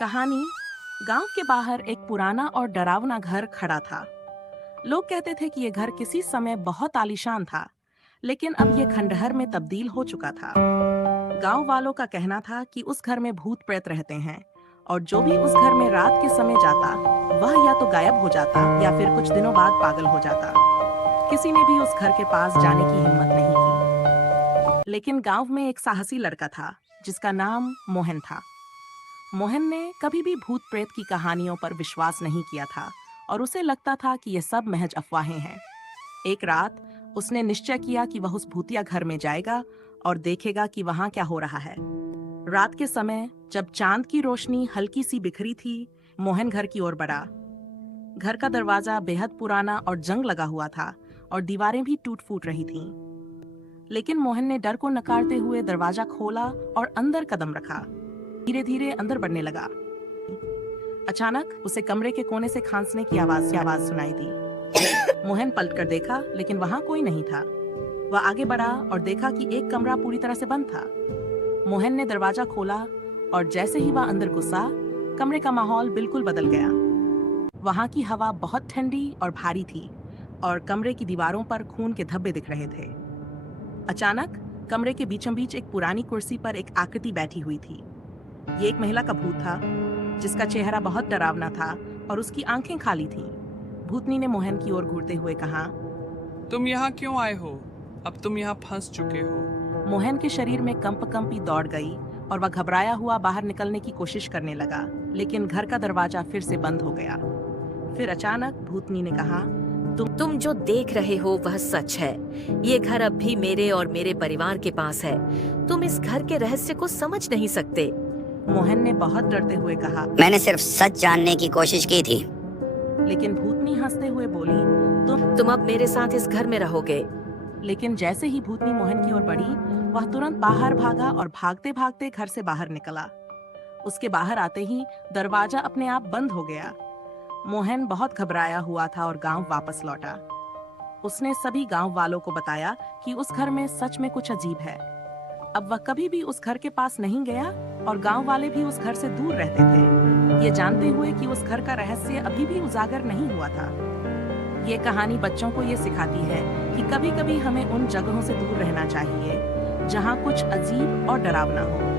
कहानी। गांव के बाहर एक पुराना और डरावना घर खड़ा था। लोग कहते थे कि यह घर किसी समय बहुत आलीशान था, लेकिन अब यह खंडहर में तब्दील हो चुका था। गांव वालों का कहना था कि उस घर में भूत प्रेत रहते हैं और जो भी उस घर में रात के समय जाता वह या तो गायब हो जाता या फिर कुछ दिनों बाद पागल हो जाता। किसी ने भी उस घर के पास जाने की हिम्मत नहीं की। लेकिन गांव में एक साहसी लड़का था जिसका नाम मोहन था। मोहन ने कभी भी भूत प्रेत की कहानियों पर विश्वास नहीं किया था और उसे लगता था कि ये सब महज अफवाहें हैं। एक रात उसने निश्चय किया कि वह उस भूतिया घर में जाएगा और देखेगा कि वहां क्या हो रहा है। रात के समय जब चांद की रोशनी हल्की सी बिखरी थी, मोहन घर की ओर बढ़ा। घर का दरवाजा बेहद पुराना और जंग लगा हुआ था और दीवारें भी टूट फूट रही थीं। लेकिन मोहन ने डर को नकारते हुए दरवाजा खोला और अंदर कदम रखा। धीरे धीरे अंदर बढ़ने लगा। अचानक उसे कमरे के कोने से खांसने की आवाज सुनाई दी। मोहन पलटकर देखा, लेकिन वहां कोई नहीं था। वह आगे बढ़ा और देखा कि एक कमरा पूरी तरह से बंद था। मोहन ने दरवाजा खोला और जैसे ही वह अंदर घुसा, कमरे का माहौल बिल्कुल बदल गया। वहां की हवा बहुत ठंडी और भारी थी और कमरे की दीवारों पर खून के धब्बे दिख रहे थे। अचानक कमरे के बीचों बीच एक पुरानी कुर्सी पर एक आकृति बैठी हुई थी। ये एक महिला का भूत था जिसका चेहरा बहुत डरावना था और उसकी आंखें खाली थीं। भूतनी ने मोहन की ओर घूरते हुए कहा, तुम यहाँ क्यों आए हो? अब तुम यहाँ फंस चुके हो। मोहन के शरीर में कंपी दौड़ गई और वह घबराया हुआ बाहर निकलने की कोशिश करने लगा, लेकिन घर का दरवाजा फिर से बंद हो गया। फिर अचानक भूतनी ने कहा, तुम जो देख रहे हो वह सच है। ये घर अब भी मेरे और मेरे परिवार के पास है। तुम इस घर के रहस्य को समझ नहीं सकते। मोहन ने बहुत डरते हुए कहा, मैंने सिर्फ सच जानने की कोशिश की थी। लेकिन भूतनी हंसते हुए बोली, तुम अब मेरे साथ इस घर में रहोगे। लेकिन जैसे ही भूतनी मोहन की ओर बढ़ी, वह तुरंत बाहर भागा और भागते भागते घर से बाहर निकला। उसके बाहर आते ही दरवाजा अपने आप बंद हो गया। मोहन बहुत घबराया हुआ था और गांव वापस लौटा। उसने सभी गांव वालों को बताया कि उस घर में सच में कुछ अजीब है। अब वह कभी भी उस घर के पास नहीं गया और गांव वाले भी उस घर से दूर रहते थे, ये जानते हुए कि उस घर का रहस्य अभी भी उजागर नहीं हुआ था। ये कहानी बच्चों को ये सिखाती है कि कभी-कभी हमें उन जगहों से दूर रहना चाहिए जहां कुछ अजीब और डरावना हो।